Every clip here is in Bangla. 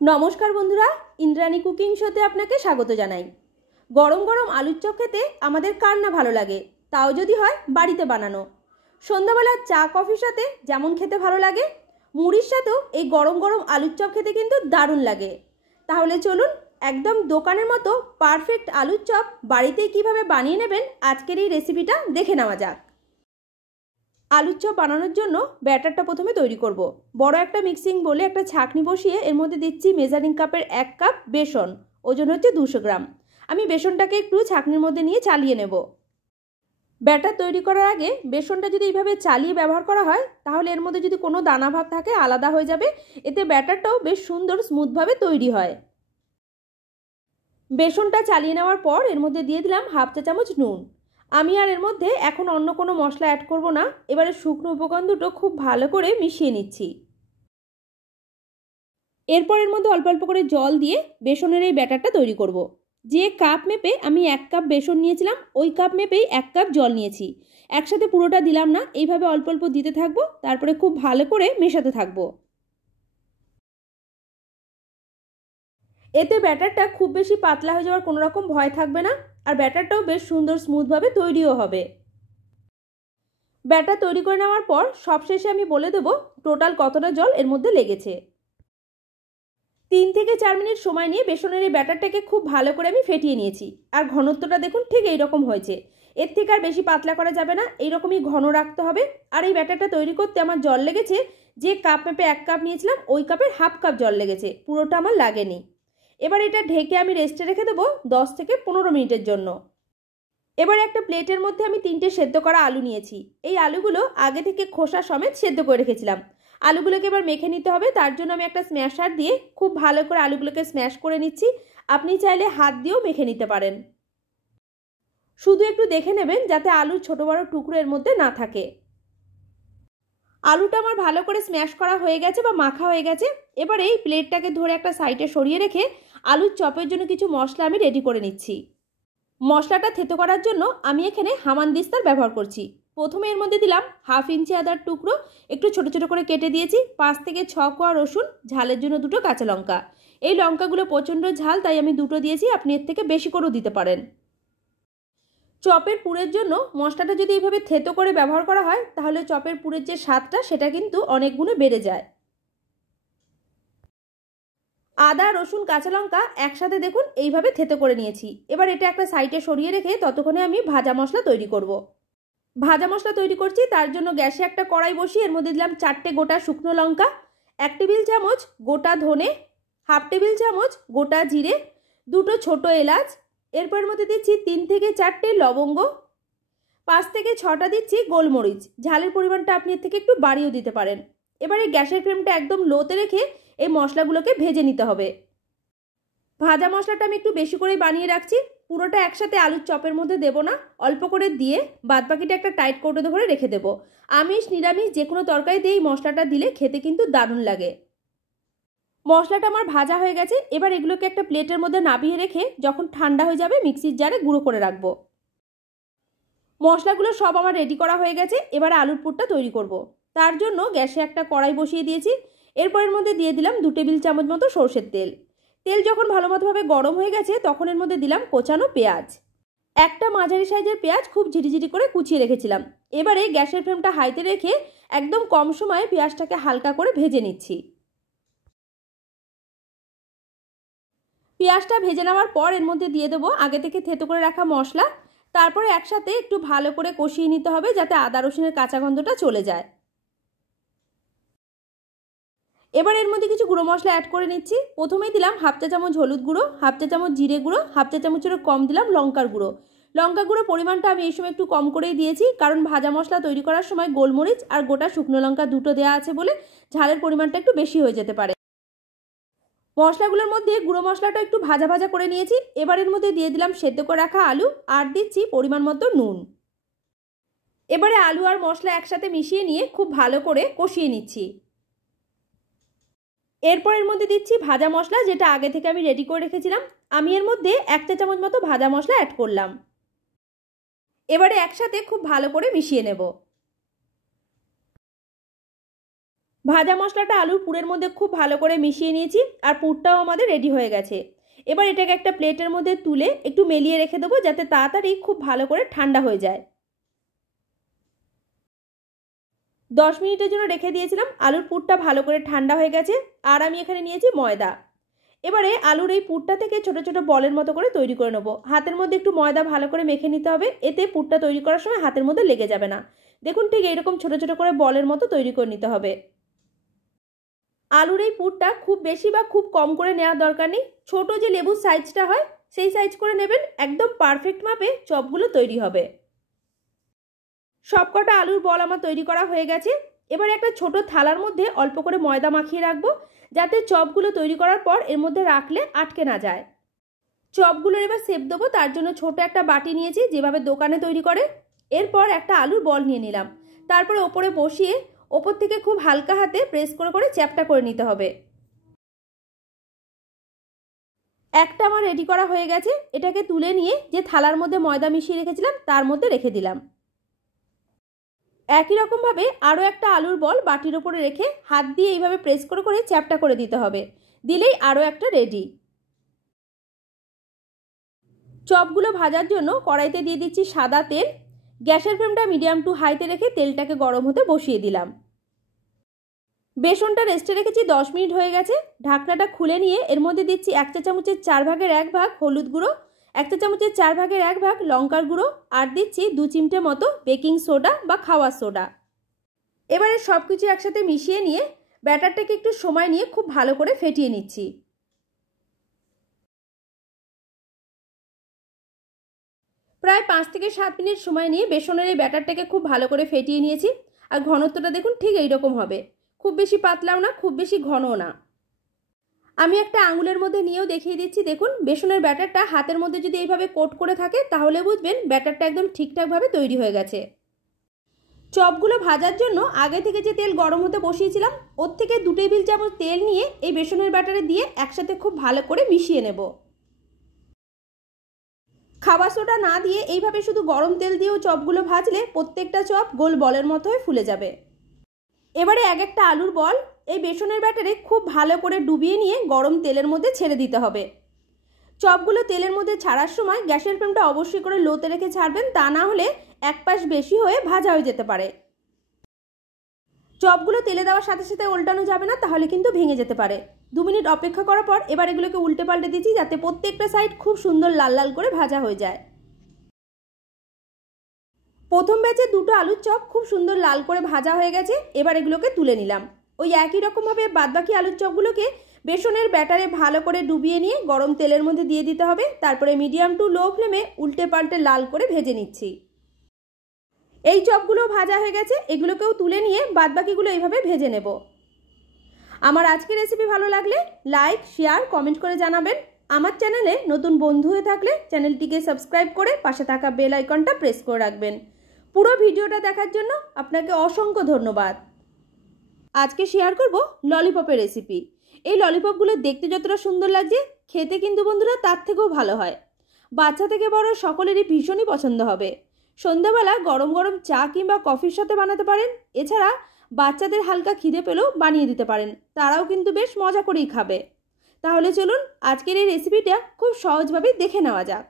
নমস্কার বন্ধুরা, ইন্দ্রাণী কুকিং শোতে আপনাকে স্বাগত জানাই। গরম গরম আলুর চপ খেতে আমাদের কার না ভালো লাগে, তাও যদি হয় বাড়িতে বানানো। সন্ধ্যাবেলার চা কফির সাথে যেমন খেতে ভালো লাগে, মুড়ির সাথেও এই গরম গরম আলুর চপ খেতে কিন্তু দারুণ লাগে। তাহলে চলুন একদম দোকানের মতো পারফেক্ট আলুর চপ বাড়িতেই কিভাবে বানিয়ে নেবেন আজকের এই রেসিপিটা দেখে নেওয়া যাক। আলুর চপ বানানোর জন্য ব্যাটারটা প্রথমে তৈরি করব। বড় একটা মিক্সিং বলে একটা ছাঁকনি বসিয়ে এর মধ্যে দিচ্ছি মেজারিং কাপের 1 কাপ বেসন, ওজন হচ্ছে 200 গ্রাম। আমি বেসনটাকে একটু ছাঁকনির মধ্যে নিয়ে চালিয়ে নেব। ব্যাটার তৈরি করার আগে বেসনটা যদি এইভাবে চালিয়ে ব্যবহার করা হয় তাহলে এর মধ্যে যদি কোনো দানা ভাব থাকে আলাদা হয়ে যাবে, এতে ব্যাটারটাও বেশ সুন্দর স্মুথভাবে তৈরি হয়। বেসনটা চালিয়ে নেওয়ার পর এর মধ্যে দিয়ে দিলাম 1/2 চা চামচ নুন। আমি আর এর মধ্যে এখন অন্য কোনো মশলা অ্যাড করব না। এবারে শুকনো উপকরণ দুটো খুব ভালো করে মিশিয়ে নিচ্ছি। এরপর এর মধ্যে অল্প অল্প করে জল দিয়ে বেসনের এই ব্যাটারটা তৈরি করব। যে কাপ মেপে আমি 1 কাপ বেসন নিয়েছিলাম ওই কাপ মেপেই 1 কাপ জল নিয়েছি। একসাথে পুরোটা দিলাম না, এইভাবে অল্প অল্প দিতে থাকবো, তারপরে খুব ভালো করে মেশাতে থাকবো। এতে ব্যাটারটা খুব বেশি পাতলা হয়ে যাওয়ার কোনো রকম ভয় থাকবে না, আর ব্যাটারটাও বেশ সুন্দর স্মুথভাবে তৈরিও হবে। ব্যাটার তৈরি করে নেওয়ার পর সবশেষে আমি বলে দেবো টোটাল কতটা জল এর মধ্যে লেগেছে। 3 থেকে 4 মিনিট সময় নিয়ে বেসনের এই ব্যাটারটাকে খুব ভালো করে আমি ফেটিয়ে নিয়েছি। আর ঘনত্বটা দেখুন ঠিক এইরকম হয়েছে। এর থেকে আর বেশি পাতলা করা যাবে না, এইরকমই ঘন রাখতে হবে। আর এই ব্যাটারটা তৈরি করতে আমার জল লেগেছে, যে কাপ মেপে 1 কাপ নিয়েছিলাম ওই কাপের 1/2 কাপ জল লেগেছে, পুরোটা আমার লাগেনি। এবার এটা ঢেকে আমি রেস্টে রেখে দেবো 10 থেকে 15 মিনিটের জন্য। এবার একটা প্লেটের মধ্যে আমি 3টে সেদ্ধ করা আলু নিয়েছি। এই আলুগুলো আগে থেকে খোসা সমেত সেদ্ধ করে রেখেছিলাম। আলুগুলোকে এবার মেখে নিতে হবে, তার জন্য আমি একটা স্ম্যাশার দিয়ে খুব ভালো করে আলুগুলোকে স্ম্যাশ করে নিচ্ছি। আপনি চাইলে হাত দিয়েও মেখে নিতে পারেন। শুধু একটু দেখে নেবেন যাতে আলুর ছোট বড় টুকরো এর মধ্যে না থাকে। আলুটা আমার ভালো করে স্ম্যাশ করা হয়ে গেছে বা মাখা হয়ে গেছে। এবার এই প্লেটটাকে ধরে একটা সাইডে সরিয়ে রেখে আলুর চপের জন্য কিছু মশলা আমি রেডি করে নিচ্ছি। মশলাটা থেতো করার জন্য আমি এখানে হামানদিস্তার ব্যবহার করছি। প্রথমে এর মধ্যে দিলাম 1/2 ইঞ্চি আদার টুকরো, একটু ছোট ছোট করে কেটে দিয়েছি। 5 থেকে 6 কোয়া রসুন, ঝালের জন্য 2টো কাঁচা লঙ্কা। এই লঙ্কাগুলো প্রচণ্ড ঝাল, তাই আমি 2টো দিয়েছি, আপনি এর থেকে বেশি করেও দিতে পারেন। চপের পুরের জন্য মশলাটা যদি এইভাবে থেতো করে ব্যবহার করা হয় তাহলে চপের পুরের যে স্বাদটা সেটা কিন্তু অনেক গুণে বেড়ে যায়। আদা রসুন কাঁচা লঙ্কা একসাথে দেখুন এইভাবে থেতো করে নিয়েছি। এবার এটা একটা সাইডে সরিয়ে রেখে ততক্ষণে আমি ভাজা মশলা তৈরি করব। ভাজা মশলা তৈরি করছি, তার জন্য গ্যাসে একটা কড়াই বসিয়ে এর মধ্যে দিলাম 4টে গোটা শুকনো লঙ্কা, 1 টেবিল চামচ গোটা ধনে, 1/2 টেবিল চামচ গোটা জিরে, 2টো ছোট এলাচ। এরপর এর মধ্যে দিচ্ছি 3 থেকে 4টে লবঙ্গ, 5 থেকে 6টা দিচ্ছি গোলমরিচ। ঝালের পরিমাণটা আপনি এর থেকে একটু বাড়িয়েও দিতে পারেন। এবারে গ্যাসের ফ্লেমটা একদম লোতে রেখে এই মশলাগুলোকে ভেজে নিতে হবে। ভাজা মশলাটা আমি একটু বেশি করেই বানিয়ে রাখছি, পুরোটা একসাথে আলুর চপের মধ্যে দেবো না, অল্প করে দিয়ে বাদবাকিটা একটা টাইট কৌটোতে করে রেখে দেবো। আমিষ নিরামিষ যে কোনো তরকারিতে এই মশলাটা দিলে খেতে কিন্তু দারুণ লাগে। মশলাটা আমার ভাজা হয়ে গেছে। এবার এগুলোকে একটা প্লেটের মধ্যে নামিয়ে রেখে যখন ঠান্ডা হয়ে যাবে মিক্সির জারে গুঁড়ো করে রাখবো। মশলাগুলো সব আমার রেডি করা হয়ে গেছে। এবার আলুর পুরটা তৈরি করব। তার জন্য গ্যাসে একটা কড়াই বসিয়ে দিয়েছি। এরপর এর মধ্যে দিয়ে দিলাম 2 টেবিল চামচ মতো সরষের তেল। তেল যখন ভালো মতোভাবে গরম হয়ে গেছে তখন এর মধ্যে দিলাম কোচানো পেঁয়াজ। একটা মাঝারি সাইজের পেঁয়াজ খুব ঝিরিঝিরি করে কুচিয়ে রেখেছিলাম। এবারে গ্যাসের ফ্লেমটা হাইতে রেখে একদম কম সময়ে পেঁয়াজটাকে হালকা করে ভেজে নিচ্ছি। পেঁয়াজটা ভেজে নেওয়ার পর এর মধ্যে দিয়ে দেবো আগে থেকে থেতো করে রাখা মশলা। তারপরে একসাথে একটু ভালো করে কষিয়ে নিতে হবে যাতে আদা রসুনের কাঁচা গন্ধটা চলে যায়। এবার এর মধ্যে কিছু গুঁড়ো মশলা অ্যাড করে নিচ্ছি। প্রথমেই দিলাম 1/2 চা চামচ হলুদ গুঁড়ো, 1/2 চা চামচ জিরে গুঁড়ো, 1/2 চা চামচেরও কম দিলাম লঙ্কার গুঁড়ো। লঙ্কা গুঁড়ো পরিমাণটা আমি এই সময় একটু কম করেই দিয়েছি, কারণ ভাজা মশলা তৈরি করার সময় গোলমরিচ আর গোটা শুকনো লঙ্কা 2টো দেওয়া আছে বলে ঝালের পরিমাণটা একটু বেশি হয়ে যেতে পারে। মশলাগুলোর মধ্যে গুঁড়ো মশলাটা একটু ভাজা ভাজা করে নিয়েছি। এবার এর মধ্যে দিয়ে দিলাম সেদ্ধ করে রাখা আলু আর দিচ্ছি পরিমাণ মতো নুন। এবারে আলু আর মশলা একসাথে মিশিয়ে নিয়ে খুব ভালো করে কষিয়ে নিচ্ছি। এরপর এর মধ্যে দিচ্ছি ভাজা মশলা, যেটা আগে থেকে আমি রেডি করে রেখেছিলাম। আমি এর মধ্যে 1 চা চামচ মতো ভাজা মশলা অ্যাড করলাম। এবারে একসাথে খুব ভালো করে মিশিয়ে নেব। ভাজা মশলাটা আলুর পুরের মধ্যে খুব ভালো করে মিশিয়ে নিয়েছি, আর পুরটাও আমাদের রেডি হয়ে গেছে। এবার এটাকে একটা প্লেটের মধ্যে তুলে একটু মেলিয়ে রেখে দেবো, যাতে তাড়াতাড়ি খুব ভালো করে ঠান্ডা হয়ে যায়। 10 মিনিটের জন্য রেখে দিয়েছিলাম। আলুর পুরটা ভালো করে ঠান্ডা হয়ে গেছে, আর আমি এখানে নিয়েছি ময়দা। এবারে আলুর এই পুরটা থেকে ছোট ছোট বলের মতো করে তৈরি করে নেবো। হাতের মধ্যে একটু ময়দা ভালো করে মেখে নিতে হবে, এতে পুরটা তৈরি করার সময় হাতের মধ্যে লেগে যাবে না। দেখুন ঠিক এইরকম ছোট ছোট করে বলের মতো তৈরি করে নিতে হবে। আলুর এই পুরটা খুব বেশি বা খুব কম করে নেওয়ার দরকার নেই, ছোট যে লেবুর সাইজটা হয় সেই সাইজ করে নেবেন। একদম পারফেক্ট মাপে চপগুলো তৈরি হবে। সবকটা আলুর বল আমার তৈরি করা হয়ে গেছে। এবার একটা ছোট থালার মধ্যে অল্প করে ময়দা মাখিয়ে রাখবো, যাতে চপগুলো তৈরি করার পর এর মধ্যে রাখলে আটকে না যায়। চপগুলোর এবার শেপ দেবো, তার জন্য ছোট একটা বাটি নিয়েছি, যেভাবে দোকানে তৈরি করে। এরপর একটা আলুর বল নিয়ে নিলাম, তারপরে ওপরে বসিয়ে ওপর থেকে খুব হালকা হাতে প্রেস করে করে চ্যাপটা করে নিতে হবে। একটা আমার রেডি করা হয়ে গেছে। এটাকে তুলে নিয়ে যে থালার মধ্যে ময়দা মিশিয়ে রেখেছিলাম তার মধ্যে রেখে দিলাম। একই রকমভাবে আরও একটা আলুর বল বাটির ওপরে রেখে হাত দিয়ে এইভাবে প্রেস করে করে চ্যাপটা করে দিতে হবে, দিলেই আরও একটা রেডি। চপগুলো ভাজার জন্য কড়াইতে দিয়ে দিচ্ছি সাদা তেল। গ্যাসের ফ্লেমটা মিডিয়াম টু হাইতে রেখে তেলটাকে গরম হতে বসিয়ে দিলাম। বেসনটা রেস্টে রেখেছি, 10 মিনিট হয়ে গেছে। ঢাকনাটা খুলে নিয়ে এর মধ্যে দিচ্ছি 1 চা চামচের 4 ভাগের 1 ভাগ হলুদ গুঁড়ো, 1 চা চামচের 4 ভাগের 1 ভাগ লঙ্কার গুঁড়ো, আর দিচ্ছি 2 চিমটে মতো বেকিং সোডা বা খাওয়ার সোডা। এবারে সব কিছু একসাথে মিশিয়ে নিয়ে ব্যাটারটাকে একটু সময় নিয়ে খুব ভালো করে ফেটিয়ে নিচ্ছি। প্রায় 5 থেকে 7 মিনিট সময় নিয়ে বেসনের এই ব্যাটারটাকে খুব ভালো করে ফেটিয়ে নিয়েছি। আর ঘনত্বটা দেখুন ঠিক এইরকম হবে, খুব বেশি পাতলাও না, খুব বেশি ঘনও না। আমি একটা আঙুলের মধ্যে নিয়েও দেখিয়ে দিচ্ছি। দেখুন বেসনের ব্যাটারটা হাতের মধ্যে যদি এইভাবে কোট করে থাকে তাহলে বুঝবেন ব্যাটারটা একদম ঠিকঠাকভাবে তৈরি হয়ে গেছে। চপগুলো ভাজার জন্য আগে থেকে যে তেল গরম হতে বসিয়েছিলাম ওর থেকে 2 টেবিল চামচ তেল নিয়ে এই বেসনের ব্যাটারে দিয়ে একসাথে খুব ভালো করে মিশিয়ে নেব। খাবার সোডা না দিয়ে এইভাবে শুধু গরম তেল দিয়েও চপগুলো ভাজলে প্রত্যেকটা চপ গোল বলের মতো হয়ে ফুলে যাবে। এবারে এক একটা আলুর বল এই বেসনের ব্যাটারে খুব ভালো করে ডুবিয়ে নিয়ে গরম তেলের মধ্যে ছেড়ে দিতে হবে। চপগুলো তেলের মধ্যে ছাড়ার সময় গ্যাসের ফ্লেমটা অবশ্যই করে লোতে রেখে ছাড়বেন, তা না হলে এক পাশ বেশি হয়ে ভাজা হয়ে যেতে পারে। চপগুলো তেলে দেওয়ার সাথে সাথে উল্টানো যাবে না, তাহলে কিন্তু ভেঙে যেতে পারে। 2 মিনিট অপেক্ষা করার পর এবার এগুলোকে উল্টে পাল্টে দিচ্ছি, যাতে প্রত্যেকটা সাইড খুব সুন্দর লাল লাল করে ভাজা হয়ে যায়। প্রথম ব্যাচে 2টো আলুর চপ খুব সুন্দর লাল করে ভাজা হয়ে গেছে। এবার এগুলোকে তুলে নিলাম। ওই একই রকমভাবে বাদবাকি আলুর চপগুলোকে বেসনের ব্যাটারে ভালো করে ডুবিয়ে নিয়ে গরম তেলের মধ্যে দিয়ে দিতে হবে। তারপরে মিডিয়াম টু লো ফ্লেমে উল্টে পাল্টে লাল করে ভেজে নিচ্ছি। এই চপগুলো ভাজা হয়ে গেছে, এগুলোকেও তুলে নিয়ে বাদবাকিগুলো এইভাবে ভেজে নেব। আমার আজকের রেসিপি ভালো লাগলে লাইক, শেয়ার, কমেন্ট করে জানাবেন। আমার চ্যানেলে নতুন বন্ধু হয়ে থাকলে চ্যানেলটিকে সাবস্ক্রাইব করে পাশে থাকা বেল আইকনটা প্রেস করে রাখবেন। পুরো ভিডিওটা দেখার জন্য আপনাকে অসংখ্য ধন্যবাদ। আজকে শেয়ার করব ললিপপের রেসিপি। এই ললিপপগুলো দেখতে যতটা সুন্দর লাগছে, খেতে কিন্তু বন্ধুরা তার থেকেও ভালো হয়। বাচ্চা থেকে বড় সকলেরই ভীষণই পছন্দ হবে। সন্ধ্যাবেলা গরম গরম চা কিংবা কফির সাথে বানাতে পারেন। এছাড়া বাচ্চাদের হালকা খিদে পেলেও বানিয়ে দিতে পারেন, তারাও কিন্তু বেশ মজা করেই খাবে। তাহলে চলুন আজকের এই রেসিপিটা খুব সহজভাবে দেখে নেওয়া যাক।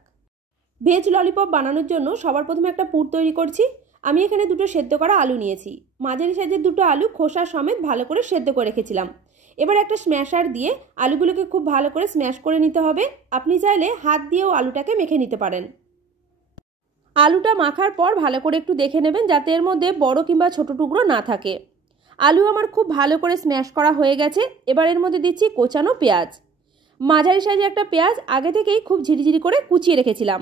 ভেজ ললিপপ বানানোর জন্য সবার প্রথমে একটা পুর তৈরি করছি। আমি এখানে 2টো সেদ্ধ করা আলু নিয়েছি। মাঝারি সাইজের 2টো আলু খোসা সমেত ভালো করে সেদ্ধ করে রেখেছিলাম। এবার একটা স্ম্যাশার দিয়ে আলুগুলোকে খুব ভালো করে স্ম্যাশ করে নিতে হবে। আপনি চাইলে হাত দিয়েও আলুটাকে মেখে নিতে পারেন। আলুটা মাখার পর ভালো করে একটু দেখে নেবেন যাতে এর মধ্যে বড় কিংবা ছোট টুকরো না থাকে। আলু আমার খুব ভালো করে স্ম্যাশ করা হয়ে গেছে। এবার এর মধ্যে দিচ্ছি কোচানো পেঁয়াজ। মাঝারি সাইজের একটা পেঁয়াজ আগে থেকেই খুব ঝিরিঝিরি করে কুচিয়ে রেখেছিলাম।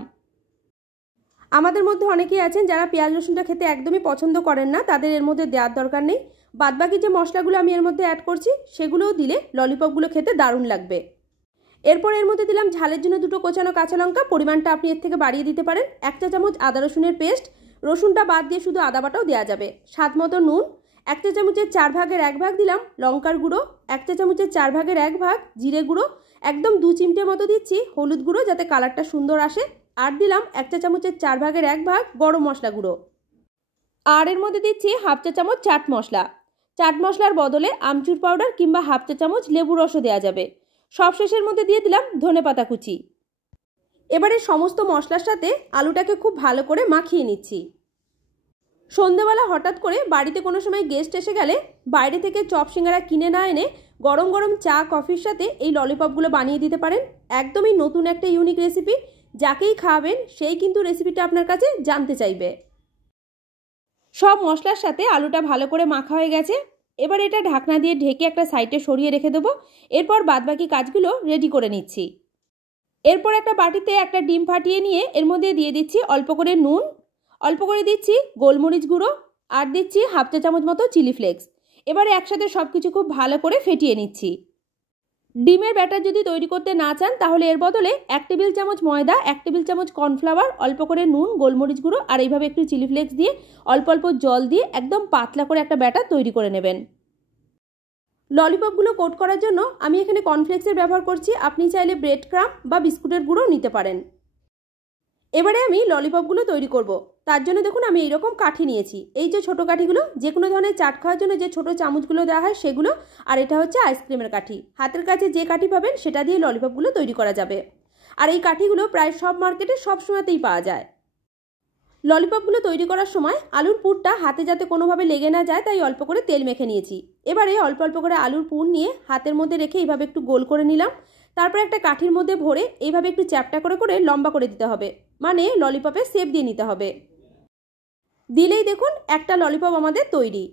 আমাদের মধ্যে অনেকেই আছেন যারা পেঁয়াজ রসুনটা খেতে একদমই পছন্দ করেন না, তাদের এর মধ্যে দেওয়ার দরকার নেই। বাদবাকি যে মশলাগুলো আমি এর মধ্যে অ্যাড করছি সেগুলোও দিলে ললিপপগুলো খেতে দারুণ লাগবে। এরপর এর মধ্যে দিলাম ঝালের জন্য 2টো কোচানো কাঁচা লঙ্কা। পরিমাণটা আপনি এর থেকে বাড়িয়ে দিতে পারেন। 1 চা চামচ আদা রসুনের পেস্ট, রসুনটা বাদ দিয়ে শুধু আদা বাটাও দেওয়া যাবে। স্বাদ মতো নুন, 1 চা চামচের 4 ভাগের 1 ভাগ দিলাম লঙ্কার গুঁড়ো, 1 চা চামচের 4 ভাগের 1 ভাগ জিরে গুঁড়ো, একদম 2 চিমটে মতো দিচ্ছি হলুদ গুঁড়ো যাতে কালারটা সুন্দর আসে, আর দিলাম 1 চা চামচের 4 ভাগের 1 ভাগ গরম মশলা গুঁড়ো। আর এর মধ্যে দিচ্ছি হাফ চা চামচ চাট মশলা। চাট মশলার বদলে আমচুর পাউডার কিংবা হাফ চা চামচ লেবুর রসও দেওয়া যাবে। সবশেষের মধ্যে দিয়ে দিলাম ধনেপাতা কুচি। এবারে সমস্ত মশলার সাথে আলুটাকে খুব ভালো করে মাখিয়ে নিচ্ছি। সন্ধেবেলা হঠাৎ করে বাড়িতে কোনো সময় গেস্ট এসে গেলে বাইরে থেকে চপ সিঙ্গারা কিনে না এনে গরম গরম চা কফির সাথে এই ললিপপগুলো বানিয়ে দিতে পারেন। একদমই নতুন একটা ইউনিক রেসিপি, যাকেই খাওয়াবেন সেই কিন্তু রেসিপিটা আপনার কাছে জানতে চাইবে। সব মশলার সাথে আলুটা ভালো করে মাখা হয়ে গেছে। এবার এটা ঢাকনা দিয়ে ঢেকে একটা সাইডে সরিয়ে রেখে দেবো। এরপর বাদবাকি কাজগুলো রেডি করে নিচ্ছি। এরপর একটা বাটিতে একটা ডিম ফাটিয়ে নিয়ে এর মধ্যে দিয়ে দিচ্ছি অল্প করে নুন, অল্প করে দিচ্ছি গোলমরিচ গুঁড়ো, আর দিচ্ছি হাফ চা চামচ মতো চিলি ফ্লেক্স। এবারে একসাথে সব কিছু খুব ভালো করে ফেটিয়ে নিচ্ছি। ডিমের ব্যাটার যদি তৈরি করতে না চান তাহলে এর বদলে 1 টেবিল চামচ ময়দা, 1 টেবিল চামচ কর্নফ্লাওয়ার, অল্প করে নুন, গোলমরিচ গুঁড়ো আর এইভাবে একটু চিলি ফ্লেক্স দিয়ে অল্প অল্প জল দিয়ে একদম পাতলা করে একটা ব্যাটার তৈরি করে নেবেন। ললিপপগুলো কোট করার জন্য আমি এখানে কর্নফ্লেক্সের ব্যবহার করছি, আপনি চাইলে ব্রেড ক্রাম্ব বা বিস্কুটের গুঁড়ো নিতে পারেন। এবারে আমি ললিপপগুলো তৈরি করব। তার জন্য দেখুন আমি এইরকম কাঠি নিয়েছি। এই যে ছোটো কাঠিগুলো, যে কোনো ধরনের চাট খাওয়ার জন্য যে ছোটো চামচগুলো দেওয়া হয় সেগুলো, আর এটা হচ্ছে আইসক্রিমের কাঠি। হাতের কাছে যে কাঠি পাবেন সেটা দিয়ে ললিপপগুলো তৈরি করা যাবে। আর এই কাঠিগুলো প্রায় সব মার্কেটে সব সময়তেই পাওয়া যায়। ললিপপগুলো তৈরি করার সময় আলুর পুরটা হাতে যাতে কোনোভাবে লেগে না যায় তাই অল্প করে তেল মেখে নিয়েছি। এবারে অল্প অল্প করে আলুর পুর নিয়ে হাতের মধ্যে রেখে এইভাবে একটু গোল করে নিলাম। তারপর একটা কাঠির মধ্যে ভরে এইভাবে একটু চ্যাপটা করে করে লম্বা করে দিতে হবে, মানে ললিপপে শেপ দিয়ে নিতে হবে। দিলেই দেখুন একটা ললিপপ আমাদের তৈরি।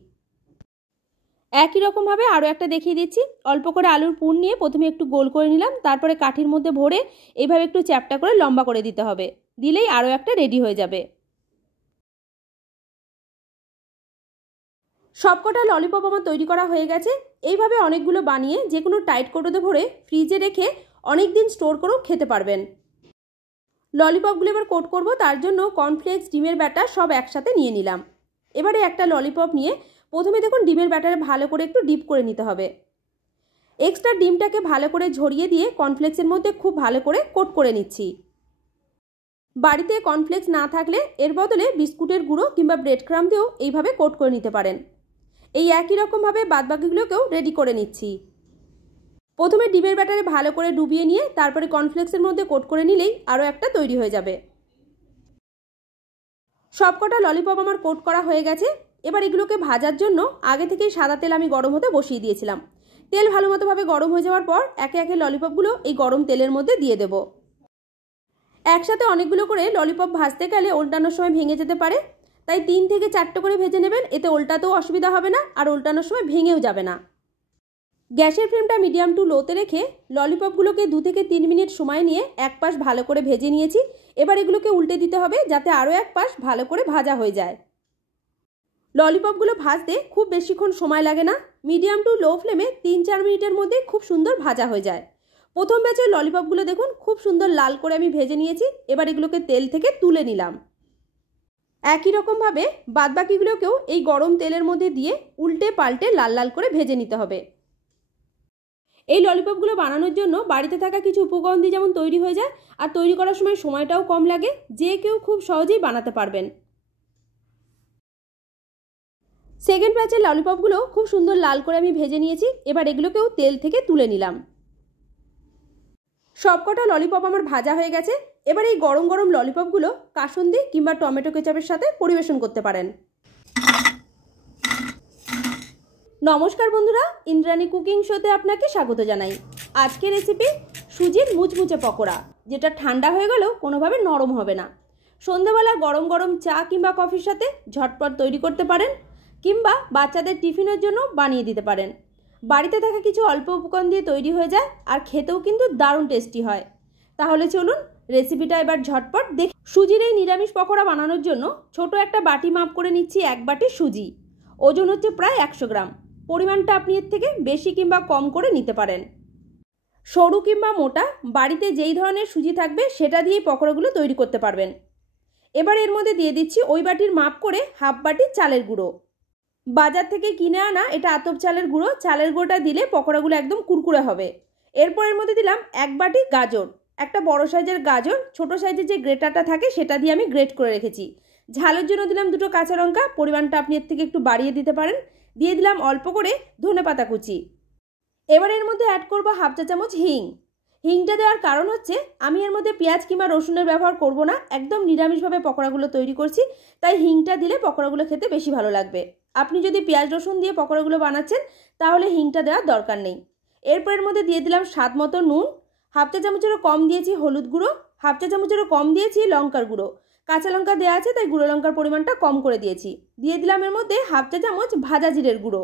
একই রকমভাবে আরও একটা দেখিয়ে দিচ্ছি। অল্প করে আলুর পুর নিয়ে প্রথমে একটু গোল করে নিলাম, তারপরে কাঠির মধ্যে ভরে এইভাবে একটু চ্যাপটা করে লম্বা করে দিতে হবে। দিলেই আরও একটা রেডি হয়ে যাবে। সবকটা ললিপপ আমার তৈরি করা হয়ে গেছে। এইভাবে অনেকগুলো বানিয়ে যে কোনো টাইট কৌটোতে ভরে ফ্রিজে রেখে অনেক দিন স্টোর করেও খেতে পারবেন। ললিপপগুলো এবার কোট করব, তার জন্য কর্নফ্লেক্স, ডিমের ব্যাটার সব একসাথে নিয়ে নিলাম। এবারে একটা ললিপপ নিয়ে প্রথমে দেখুন ডিমের ব্যাটারে ভালো করে একটু ডিপ করে নিতে হবে। এক্সট্রা ডিমটাকে ভালো করে ঝরিয়ে দিয়ে কর্নফ্লেক্সের মধ্যে খুব ভালো করে কোট করে নিচ্ছি। বাড়িতে কর্নফ্লেক্স না থাকলে এর বদলে বিস্কুটের গুঁড়ো কিংবা ব্রেড ক্রাম্ব দিয়েও এইভাবে কোট করে নিতে পারেন। এই একই রকমভাবে বাদবাকিগুলোকেও রেডি করে নিচ্ছি। প্রথমে ডিমের ব্যাটারে ভালো করে ডুবিয়ে নিয়ে তারপরে কর্নফ্লেক্সের মধ্যে কোট করে নিলেই আরও একটা তৈরি হয়ে যাবে। সবকটা ললিপপ আমার কোট করা হয়ে গেছে। এবার এগুলোকে ভাজার জন্য আগে থেকেই সাদা তেল আমি গরম হতে বসিয়ে দিয়েছিলাম। তেল ভালো মতোভাবে গরম হয়ে যাওয়ার পর একে একে ললিপপগুলো এই গরম তেলের মধ্যে দিয়ে দেব। একসাথে অনেকগুলো করে ললিপপ ভাজতে গেলে উল্টানোর সময় ভেঙে যেতে পারে, তাই 3 থেকে 4টে করে ভেজে নেবেন, এতে উল্টাতেও অসুবিধা হবে না আর উল্টানোর সময় ভেঙেও যাবে না। গ্যাসের ফ্লেমটা মিডিয়াম টু লোতে রেখে ললিপপগুলোকে 2 থেকে 3 মিনিট সময় নিয়ে এক পাশ ভালো করে ভেজে নিয়েছি। এবার এগুলোকে উল্টে দিতে হবে যাতে আরও এক পাশ ভালো করে ভাজা হয়ে যায়। ললিপপগুলো ভাজতে খুব বেশিক্ষণ সময় লাগে না, মিডিয়াম টু লো ফ্লেমে 3-4 মিনিটের মধ্যে খুব সুন্দর ভাজা হয়ে যায়। প্রথম ব্যাচের ললিপপগুলো দেখুন খুব সুন্দর লাল করে আমি ভেজে নিয়েছি। এবার এগুলোকে তেল থেকে তুলে নিলাম। একই রকমভাবে বাদবাকিগুলোকেও এই গরম তেলের মধ্যে দিয়ে উল্টে পাল্টে লাল লাল করে ভেজে নিতে হবে। এই ললিপপগুলো বানানোর জন্য বাড়িতে থাকা কিছু উপকরণ দিয়ে যেমন তৈরি হয়ে যায় আর তৈরি করার সময় সময়টাও কম লাগে, যে কেউ খুব সহজেই বানাতে পারবেন। সেকেন্ড ব্যাচের ললিপপগুলো খুব সুন্দর লাল করে আমি ভেজে নিয়েছি। এবার এগুলোকেও তেল থেকে তুলে নিলাম। সবকটা ললিপপ আমার ভাজা হয়ে গেছে। এবার এই গরম গরম ললিপপগুলো কাসুন্দি কিংবা টমেটো কেচাপের সাথে পরিবেশন করতে পারেন। নমস্কার বন্ধুরা, ইন্দ্রাণী কুকিং শোতে আপনাকে স্বাগত জানাই। আজকের রেসিপি সুজির মুচমুচে পকোড়া, যেটা ঠান্ডা হয়ে গেলেও কোনোভাবে নরম হবে না। সন্ধ্যাবেলা গরম গরম চা কিংবা কফির সাথে ঝটপট তৈরি করতে পারেন, কিংবা বাচ্চাদের টিফিনের জন্য বানিয়ে দিতে পারেন। বাড়িতে থাকা কিছু অল্প উপকরণ দিয়ে তৈরি হয়ে যায় আর খেতেও কিন্তু দারুণ টেস্টি হয়। তাহলে চলুন রেসিপিটা এবার ঝটপট দেখি। সুজির এই নিরামিষ পকোড়া বানানোর জন্য ছোট একটা বাটি মাপ করে নিচ্ছি 1 বাটি সুজি। ওজন হচ্ছে প্রায় 100 গ্রাম। পরিমাণটা আপনি এর থেকে বেশি কিংবা কম করে নিতে পারেন। সরু কিংবা মোটা বাড়িতে যেই ধরনের সুজি থাকবে সেটা দিয়েই পকোড়াগুলো তৈরি করতে পারবেন। এবার এর মধ্যে দিয়ে দিচ্ছি ওই বাটির মাপ করে হাফ বাটি চালের গুঁড়ো। বাজার থেকে কিনে আনা এটা আতপ চালের গুঁড়ো। চালের গুঁড়োটা দিলে পকোড়াগুলো একদম কুরকুরে হবে। এরপর এর মধ্যে দিলাম 1 বাটি গাজর। একটা বড় সাইজের গাজর, ছোট সাইজের যে গ্রেটারটা থাকে সেটা দিয়ে আমি গ্রেট করে রেখেছি। ঝালের জন্য দিলাম 2টো কাঁচা লঙ্কা, পরিমাণটা আপনি এর থেকে একটু বাড়িয়ে দিতে পারেন। দিয়ে দিলাম অল্প করে ধনেপাতা কুচি। এবার এর মধ্যে অ্যাড করব হাফ চা চামচ হিং। হিংটা দেওয়ার কারণ হচ্ছে আমি এর মধ্যে পেঁয়াজ কিংবা রসুনের ব্যবহার করব না, একদম নিরামিষভাবে পকোড়াগুলো তৈরি করছি, তাই হিংটা দিলে পকোড়াগুলো খেতে বেশি ভালো লাগবে। আপনি যদি পেঁয়াজ রসুন দিয়ে পকোড়াগুলো বানাচ্ছেন তাহলে হিংটা দেওয়ার দরকার নেই। এরপর এর মধ্যে দিয়ে দিলাম স্বাদ মতো নুন, হাফ চা চামচেরও কম দিয়েছি হলুদ গুঁড়ো, হাফ চা চামচেরও কম দিয়েছি লঙ্কার গুঁড়ো। কাঁচা লঙ্কা দেওয়া আছে তাই গুঁড়ো লঙ্কার পরিমাণটা কম করে দিয়েছি। দিয়ে দিলাম এর মধ্যে হাফ চা চামচ ভাজা জিরের গুঁড়ো।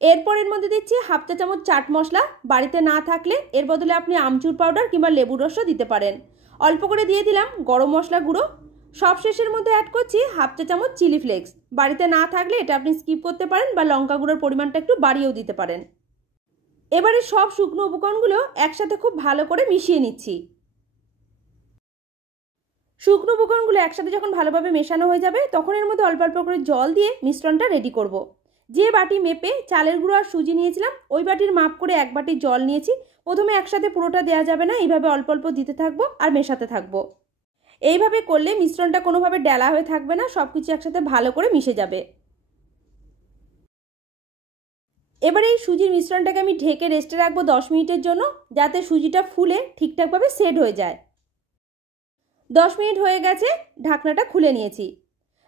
এরপর এর মধ্যে দিচ্ছি হাফ চা চামচ চাট মশলা, বাড়িতে না থাকলে এর বদলে আপনি আমচুর পাউডার কিংবা লেবুর রসও দিতে পারেন। অল্প করে দিয়ে দিলাম গরম মশলা গুঁড়ো। সব শেষের মধ্যে অ্যাড করছি হাফ চা চামচ চিলি ফ্লেক্স, বাড়িতে না থাকলে এটা আপনি স্কিপ করতে পারেন বা লঙ্কা গুঁড়োর পরিমাণটা একটু বাড়িয়েও দিতে পারেন। এবারে সব শুকনো উপকরণগুলো একসাথে খুব ভালো করে মিশিয়ে নিচ্ছি। শুকনো উপকরণগুলো একসাথে যখন ভালোভাবে মেশানো হয়ে যাবে তখন এর মধ্যে অল্প অল্প করে জল দিয়ে মিশ্রণটা রেডি করব। যে বাটি মেপে চালের গুঁড়ো আর সুজি নিয়েছিলাম ওই বাটির মাপ করে এক বাটি জল নিয়েছি। প্রথমে একসাথে পুরোটা দেওয়া যাবে না, এইভাবে অল্প অল্প দিতে থাকবো আর মেশাতে থাকবো। এইভাবে করলে মিশ্রণটা কোনোভাবে ডেলা হয়ে থাকবে না, সব কিছু একসাথে ভালো করে মিশে যাবে। এবারে এই সুজির মিশ্রণটাকে আমি ঢেকে রেস্টে রাখবো 10 মিনিটের জন্য, যাতে সুজিটা ফুলে ঠিকঠাকভাবে সেট হয়ে যায়। 10 মিনিট হয়ে গেছে, ঢাকনাটা খুলে নিয়েছি।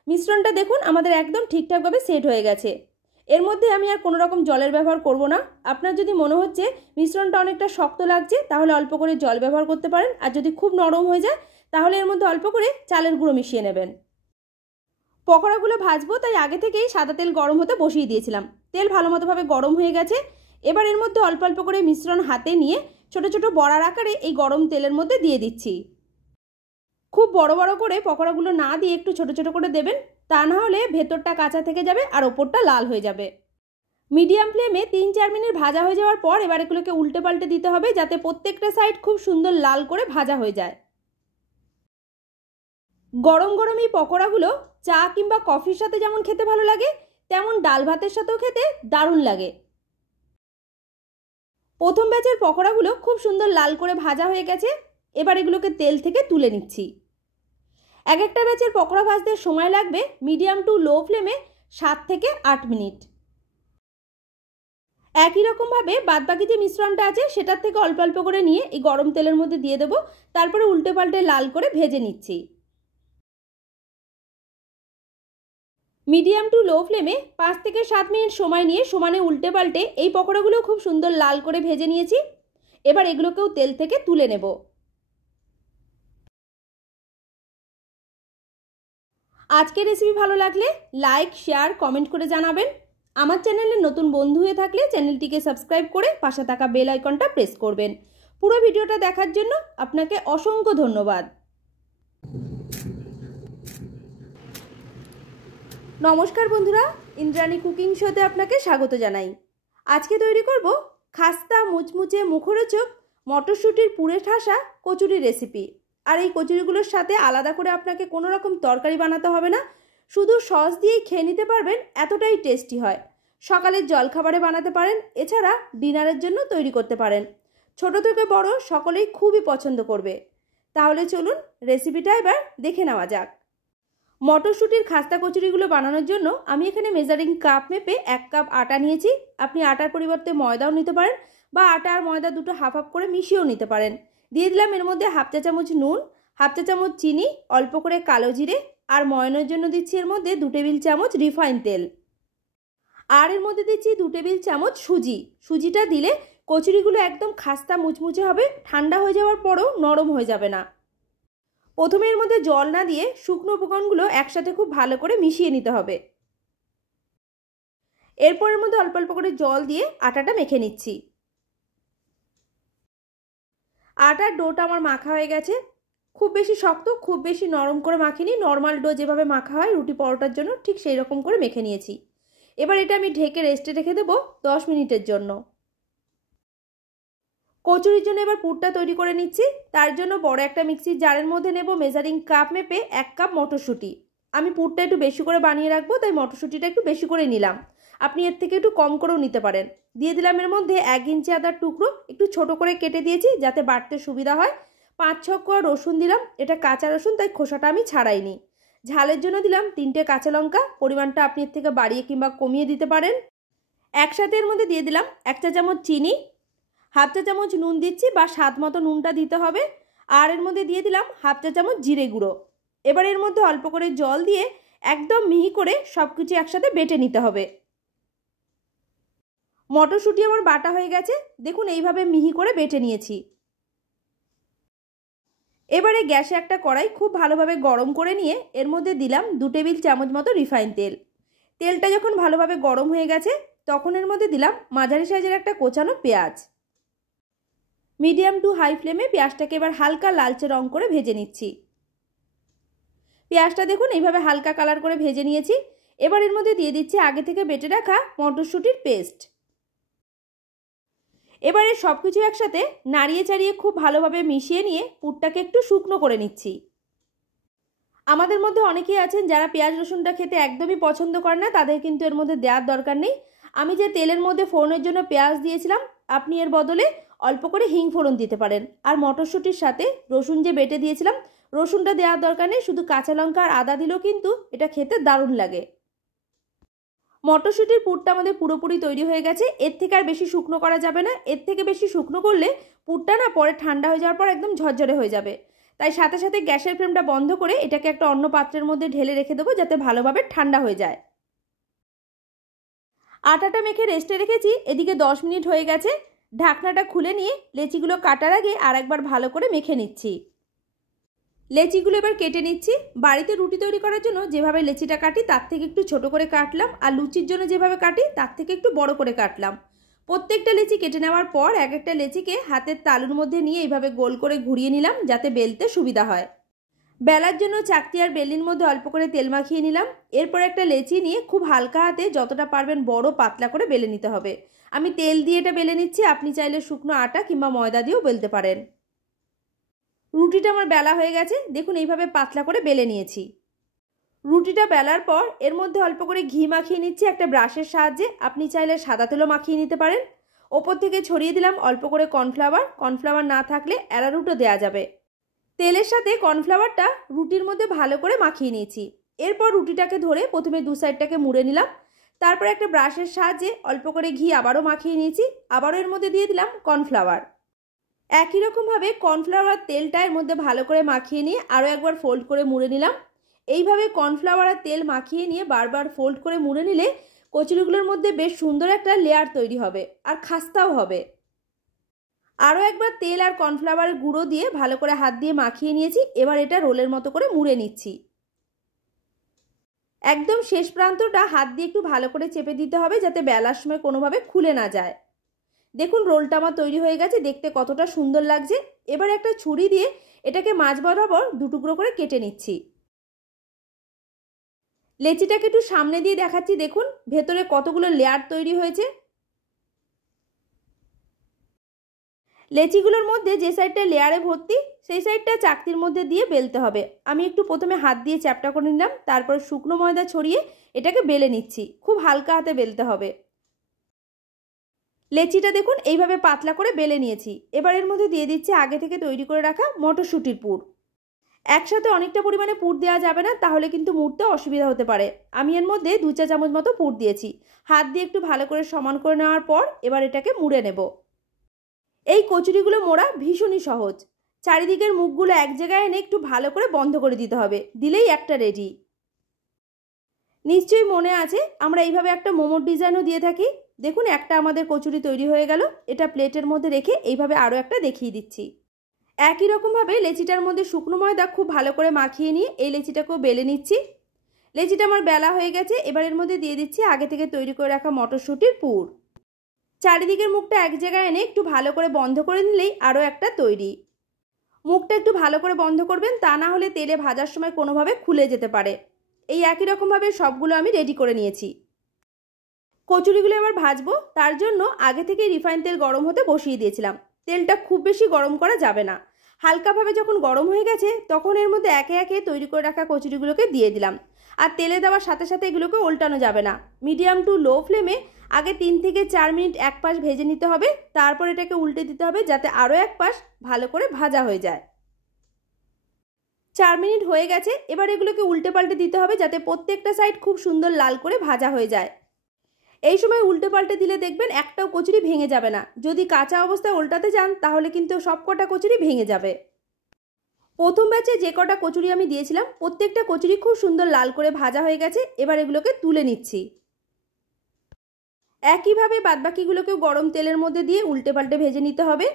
মিশ্রণটা দেখুন আমাদের একদম ঠিকঠাকভাবে সেট হয়ে গেছে। এর মধ্যে আমি আর কোনো রকম জলের ব্যবহার করব না। আপনার যদি মনে হচ্ছে মিশ্রণটা অনেকটা শক্ত লাগছে তাহলে অল্প করে জল ব্যবহার করতে পারেন, আর যদি খুব নরম হয়ে যায় তাহলে এর মধ্যে অল্প করে চালের গুঁড়ো মিশিয়ে নেবেন। পকোড়াগুলো ভাজবো তাই আগে থেকেই সাদা তেল গরম হতে বসিয়ে দিয়েছিলাম। তেল ভালো মতোভাবে গরম হয়ে গেছে। এবার এর মধ্যে অল্প অল্প করে মিশ্রণ হাতে নিয়ে ছোট ছোট বড়ার আকারে এই গরম তেলের মধ্যে দিয়ে দিচ্ছি। খুব বড় বড় করে পকোড়াগুলো না দিয়ে একটু ছোট ছোট করে দেবেন, তা না হলে ভেতরটা কাঁচা থেকে যাবে আর ওপরটা লাল হয়ে যাবে। মিডিয়াম ফ্লেমে 3-4 মিনিট ভাজা হয়ে যাওয়ার পর এবার এগুলোকে উল্টে পাল্টে দিতে হবে যাতে প্রত্যেকটা সাইড খুব সুন্দর লাল করে ভাজা হয়ে যায়। গরম গরম এই পকোড়াগুলো চা কিংবা কফির সাথে যেমন খেতে ভালো লাগে তেমন ডাল ভাতের সাথেও খেতে দারুণ লাগে। প্রথম ব্যাচের পকোড়াগুলো খুব সুন্দর লাল করে ভাজা হয়ে গেছে। এবার এগুলোকে তেল থেকে তুলে নিচ্ছি। এক একটা ব্যাচের পকোড়া ভাজতে সময় লাগবে মিডিয়াম টু লো ফ্লেমে 7 থেকে 8 মিনিট। একই রকমভাবে বাদবাকি যে মিশ্রণটা আছে সেটার থেকে অল্প অল্প করে নিয়ে এই গরম তেলের মধ্যে দিয়ে দেবো, তারপরে উল্টে পাল্টে লাল করে ভেজে নিচ্ছি। মিডিয়াম টু লো ফ্লেমে 5 থেকে 7 মিনিট সময় নিয়ে সমানে উল্টে পাল্টে এই পকোড়াগুলো খুব সুন্দর লাল করে ভেজে নিয়েছি। এবার এগুলোকেও তেল থেকে তুলে নেব। আজকের রেসিপি ভালো লাগলে লাইক শেয়ার কমেন্ট করে জানাবেন। আমার চ্যানেলে নতুন বন্ধু হয়ে থাকলে চ্যানেলটিকে সাবস্ক্রাইব করে পাশে থাকা বেল আইকনটা প্রেস করবেন। পুরো ভিডিওটা দেখার জন্য আপনাকে অসংখ্য ধন্যবাদ। নমস্কার বন্ধুরা, ইন্দ্রাণী কুকিং শোতে আপনাকে স্বাগত জানাই। আজকে তৈরি করব খাস্তা মুচমুচে মুখরোচক মটরশুঁটির পুরে ঠাসা কচুরি রেসিপি। আর এই কচুরিগুলোর সাথে আলাদা করে আপনাকে কোনো রকম তরকারি বানাতে হবে না, শুধু সস দিয়েই খেয়ে নিতে পারবেন, এতটাই টেস্টি হয়। সকালের জলখাবারে বানাতে পারেন, এছাড়া ডিনারের জন্য তৈরি করতে পারেন। ছোট থেকে বড় সকলেই খুবই পছন্দ করবে। তাহলে চলুন রেসিপিটা এবার দেখে নেওয়া যাক। মটরশুঁটির খাস্তা কচুরিগুলো বানানোর জন্য আমি এখানে মেজারিং কাপ মেপে 1 কাপ আটা নিয়েছি। আপনি আটার পরিবর্তে ময়দাও নিতে পারেন বা আটা আর ময়দা দুটো হাফ হাফ করে মিশিয়েও নিতে পারেন। দিয়ে দিলাম এর মধ্যে হাফ চা চামচ নুন, হাফ চা চামচ চিনি, অল্প করে কালো জিরে, আর ময়নের জন্য দিচ্ছি এর মধ্যে 2 টেবিল চামচ রিফাইন তেল। আর এর মধ্যে দিচ্ছি 2 টেবিল চামচ সুজি। সুজিটা দিলে কচুরিগুলো একদম খাস্তা মুচমুচে হবে, ঠান্ডা হয়ে যাওয়ার পরেও নরম হয়ে যাবে না। প্রথমে এর মধ্যে জল না দিয়ে শুকনো উপকরণগুলো একসাথে খুব ভালো করে মিশিয়ে নিতে হবে। এরপর এর মধ্যে অল্প অল্প করে জল দিয়ে আটাটা মেখে নিচ্ছি। আটার ডোটা আমার মাখা হয়ে গেছে। খুব বেশি শক্ত খুব বেশি নরম করে মাখিনি, নর্মাল ডো যেভাবে মাখা হয় রুটি পরোটার জন্য ঠিক সেই রকম করে মেখে নিয়েছি। এবার এটা আমি ঢেকে রেস্টে রেখে দেবো 10 মিনিটের জন্য। কচুরির জন্য এবার পুরটা তৈরি করে নিচ্ছি। তার জন্য বড় একটা মিক্সির জারের মধ্যে নেব মেজারিং কাপ মেপে 1 কাপ মটরশুঁটি। আমি পুরটা একটু বেশি করে বানিয়ে রাখবো তাই মটরশুঁটিটা একটু বেশি করে নিলাম। আপনি এর থেকে একটু কম করেও নিতে পারেন। দিয়ে দিলাম এর মধ্যে 1 ইঞ্চি আদার টুকরো, একটু ছোট করে কেটে দিয়েছি যাতে বাটতে সুবিধা হয়। 5-6 কোয়া রসুন দিলাম, এটা কাঁচা রসুন তাই খোসাটা আমি ছাড়াইনি। ঝালের জন্য দিলাম 3টে কাঁচা লঙ্কা, পরিমাণটা আপনি এর থেকে বাড়িয়ে কিংবা কমিয়ে দিতে পারেন। একসাথে এর মধ্যে দিয়ে দিলাম 1 চা চামচ চিনি, হাফ চা চামচ নুন দিচ্ছি বা স্বাদ মতো নুনটা দিতে হবে, আর এর মধ্যে দিয়ে দিলাম হাফ চা চামচ জিরে গুঁড়ো। এবার এর মধ্যে অল্প করে জল দিয়ে একদম মিহি করে সব কিছু একসাথে বেটে নিতে হবে। মটরশুঁটি আমার বাটা হয়ে গেছে, দেখুন এইভাবে মিহি করে বেটে নিয়েছি। এবারে গ্যাসে একটা কড়াই খুব ভালোভাবে গরম করে নিয়ে এর মধ্যে দিলাম 2 টেবিল চামচ মতো রিফাইন তেল। তেলটা যখন ভালোভাবে গরম হয়ে গেছে তখন এর মধ্যে দিলাম মাঝারি সাইজের একটা কোচানো পেঁয়াজ। মিডিয়াম টু হাই ফ্লেমে পেঁয়াজটাকে এবার হালকা লালচে রং করে ভেজে নিচ্ছি। পেঁয়াজটা দেখুন এইভাবে হালকা কালার করে ভেজে নিয়েছি। এবার এর মধ্যে দিয়ে দিচ্ছি আগে থেকে বেটে রাখা মটরশুঁটির পেস্ট। এবারে সব কিছু একসাথে নাড়িয়ে চাড়িয়ে খুব ভালোভাবে মিশিয়ে নিয়ে পুরটাকে একটু শুকনো করে নিচ্ছি। আমাদের মধ্যে অনেকেই আছেন যারা পেঁয়াজ রসুনটা খেতে একদমই পছন্দ করে না, তাদের কিন্তু এর মধ্যে দেওয়ার দরকার নেই। আমি যে তেলের মধ্যে ফোড়নের জন্য পেঁয়াজ দিয়েছিলাম, আপনি এর বদলে অল্প করে হিং ফোড়ন দিতে পারেন। আর মটরশুঁটির সাথে রসুন যে বেটে দিয়েছিলাম, রসুনটা দেওয়ার দরকার নেই, শুধু কাঁচা লঙ্কা আর আদা দিলেও কিন্তু এটা খেতে দারুণ লাগে। মটরশুঁটির পুরটা আমাদের পুরোপুরি তৈরি হয়ে গেছে। এর থেকে আর বেশি শুকনো করা যাবে না, এর থেকে বেশি শুকনো করলে পুরটা না পরে ঠান্ডা হয়ে যাওয়ার পর একদম ঝরঝরে হয়ে যাবে। তাই সাথে সাথে গ্যাসের ফ্লেমটা বন্ধ করে এটাকে একটা অন্য পাত্রের মধ্যে ঢেলে রেখে দেবো যাতে ভালোভাবে ঠান্ডা হয়ে যায়। আটাটা মেখে রেস্টে রেখেছি, এদিকে 10 মিনিট হয়ে গেছে। ঢাকনাটা খুলে নিয়ে লেচিগুলো কাটার আগে আর একবার ভালো করে মেখে নিচ্ছি। লেচিগুলো এবার কেটে নিচ্ছি। বাড়িতে রুটি তৈরি করার জন্য যেভাবে লেচিটা কাটি তার থেকে একটু ছোট করে কাটলাম, আর লুচির জন্য যেভাবে কাটি তার থেকে একটু বড় করে কাটলাম। প্রত্যেকটা লেচি কেটে নেওয়ার পর এক একটা লেচিকে হাতের তালুর মধ্যে নিয়ে এইভাবে গোল করে ঘুরিয়ে নিলাম যাতে বেলতে সুবিধা হয়। বেলার জন্য চাকতি আর বেলনির মধ্যে অল্প করে তেল মাখিয়ে নিলাম। এরপর একটা লেচি নিয়ে খুব হালকা হাতে যতটা পারবেন বড় পাতলা করে বেলে নিতে হবে। আমি তেল দিয়ে এটা বেলে নিচ্ছি, আপনি চাইলে শুকনো আটা কিংবা ময়দা দিয়েও বেলতে পারেন। রুটিটা আমার বেলা হয়ে গেছে, দেখুন এইভাবে পাতলা করে বেলে নিয়েছি। রুটিটা বেলার পর এর মধ্যে অল্প করে ঘি মাখিয়ে নিচ্ছি একটা ব্রাশের সাহায্যে, আপনি চাইলে সাদা তেলও মাখিয়ে নিতে পারেন। ওপর থেকে ছড়িয়ে দিলাম অল্প করে কর্নফ্লাওয়ার, কর্নফ্লাওয়ার না থাকলে অ্যারারুটও দেওয়া যাবে। তেলের সাথে কর্নফ্লাওয়ারটা রুটির মধ্যে ভালো করে মাখিয়ে নিয়েছি। এরপর রুটিটাকে ধরে প্রথমে দু সাইডটাকে মুড়ে নিলাম, তারপর একটা ব্রাশের সাহায্যে অল্প করে ঘি আবারও মাখিয়ে নিয়েছি, আবারও এর মধ্যে দিয়ে দিলাম কর্নফ্লাওয়ার। একই রকমভাবে কর্নফ্লাওয়ার তেলটা এর মধ্যে ভালো করে মাখিয়ে নিয়ে আরও একবার ফোল্ড করে মুড়ে নিলাম। এইভাবে কর্নফ্লাওয়ার আর তেল মাখিয়ে নিয়ে বারবার ফোল্ড করে মুড়ে নিলে কচুরিগুলোর মধ্যে বেশ সুন্দর একটা লেয়ার তৈরি হবে আর খাস্তাও হবে। আরও একবার তেল আর কর্নফ্লাওয়ারের গুঁড়ো দিয়ে ভালো করে হাত দিয়ে মাখিয়ে নিয়েছি। এবার এটা রোলের মতো করে মুড়ে নিচ্ছি। একদম শেষ প্রান্তটা হাত দিয়ে একটু ভালো করে চেপে দিতে হবে যাতে বেলার সময় কোনোভাবে খুলে না যায়। দেখুন রোলটা আমার তৈরি হয়ে গেছে, দেখতে কতটা সুন্দর লাগছে। এবার একটা ছুরি দিয়ে এটাকে মাঝ বরাবর 2 টুকরো করে কেটে নিচ্ছি। লেচিটাকে একটু সামনে দিয়ে দেখাচ্ছি, দেখুন ভেতরে কতগুলো লেয়ার তৈরি হয়েছে। লেচিগুলোর মধ্যে যে সাইডটা লেয়ারে ভর্তি সেই সাইডটা চাকতির মধ্যে দিয়ে বেলতে হবে। আমি একটু প্রথমে হাত দিয়ে চ্যাপটা করে নিলাম, তারপর শুকনো ময়দা ছড়িয়ে এটাকে বেলে নিচ্ছি। খুব হালকা হাতে বেলতে হবে। লেচিটা দেখুন এইভাবে পাতলা করে বেলে নিয়েছি। এবার এর মধ্যে দিয়ে দিচ্ছি আগে থেকে তৈরি করে রাখা মটরশুঁটির পুর। একসাথে অনেকটা পরিমাণে পুর দেওয়া যাবে না, তাহলে কিন্তু মুড়তে অসুবিধা হতে পারে। আমি এর মধ্যে 2 চা চামচ মতো পুর দিয়েছি। হাত দিয়ে একটু ভালো করে সমান করে নেওয়ার পর এবার এটাকে মুড়ে নেব। এই কচুরিগুলো মোড়া ভীষণই সহজ। চারিদিকের মুখগুলো এক জায়গায় এনে একটু ভালো করে বন্ধ করে দিতে হবে, দিলেই একটা রেডি। নিশ্চয়ই মনে আছে আমরা এইভাবে একটা মোমোর ডিজাইনও দিয়ে থাকি। দেখুন একটা আমাদের কচুরি তৈরি হয়ে গেল। এটা প্লেটের মধ্যে রেখে এইভাবে আরও একটা দেখিয়ে দিচ্ছি। একই রকমভাবে লেচিটার মধ্যে শুকনো ময়দা খুব ভালো করে মাখিয়ে নিয়ে এই লেচিটাকেও বেলে নিচ্ছি। লেচিটা আমার বেলা হয়ে গেছে। এবার এর মধ্যে দিয়ে দিচ্ছি আগে থেকে তৈরি করে রাখা মটরশুঁটির পুর। চারিদিকের মুখটা এক জায়গায় এনে একটু ভালো করে বন্ধ করে নিলেই আরও একটা তৈরি। মুখটা একটু ভালো করে বন্ধ করবেন, তা না হলে তেলে ভাজার সময় কোনোভাবে খুলে যেতে পারে। এই একই রকমভাবে সবগুলো আমি রেডি করে নিয়েছি। কচুরিগুলো এবার ভাজবো, তার জন্য আগে থেকে রিফাইন তেল গরম হতে বসিয়ে দিয়েছিলাম। তেলটা খুব বেশি গরম করা যাবে না। হালকাভাবে যখন গরম হয়ে গেছে তখন এর মধ্যে একে একে তৈরি করে রাখা কচুরিগুলোকে দিয়ে দিলাম। আর তেলে দেওয়ার সাথে সাথে এগুলোকে উল্টানো যাবে না। মিডিয়াম টু লো ফ্লেমে আগে 3 থেকে 4 মিনিট এক পাশ ভেজে নিতে হবে, তারপর এটাকে উল্টে দিতে হবে যাতে আরও এক পাশ ভালো করে ভাজা হয়ে যায়। 4 মিনিট হয়ে গেছে। এবার এগুলোকে উল্টে পাল্টে দিতে হবে যাতে প্রত্যেকটা সাইড খুব সুন্দর লাল করে ভাজা হয়ে যায়। এই সময় উল্টে পাল্টে দিলে দেখবেন একটাও কচুরি ভেঙে যাবে না। যদি কাঁচা অবস্থায় উল্টাতে যান তাহলে কিন্তু সব কটা কচুরি ভেঙে যাবে। প্রথম ব্যাচে যে কটা কচুরি আমি দিয়েছিলাম প্রত্যেকটা কচুরি খুব সুন্দর লাল করে ভাজা হয়ে গেছে। এবার এগুলোকে তুলে নিচ্ছি। একইভাবে বাদবাকিগুলোকেও গরম তেলের মধ্যে দিয়ে উল্টে পাল্টে ভেজে নিতে হবে।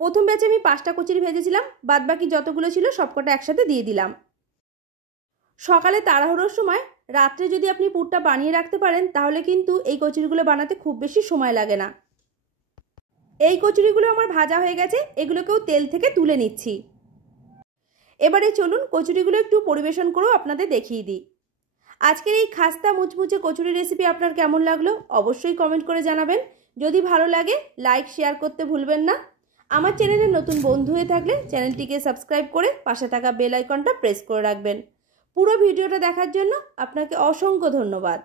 প্রথম ব্যাচে আমি 5টা কচুরি ভেজেছিলাম, বাদবাকি যতগুলো ছিল সবকটা একসাথে দিয়ে দিলাম। সকালে তাড়াহুড়োর সময় রাত্রে যদি আপনি পুরটা বানিয়ে রাখতে পারেন তাহলে কিন্তু এই কচুরিগুলো বানাতে খুব বেশি সময় লাগে না। এই কচুরিগুলো আমার ভাজা হয়ে গেছে, এগুলোকেও তেল থেকে তুলে নিচ্ছি। এবারে চলুন কচুরিগুলো একটু পরিবেশন করেও আপনাদের দেখিয়ে দিই। আজকের এই খাস্তা মুচমুচে কচুরি রেসিপি আপনার কেমন লাগলো অবশ্যই কমেন্ট করে জানাবেন। যদি ভালো লাগে লাইক শেয়ার করতে ভুলবেন না। আমার চ্যানেলে নতুন বন্ধু হয়ে থাকলে চ্যানেলটিকে সাবস্ক্রাইব করে পাশে থাকা বেল আইকনটা প্রেস করে রাখবেন। পুরো ভিডিওটা দেখার জন্য আপনাকে অসংখ্য ধন্যবাদ।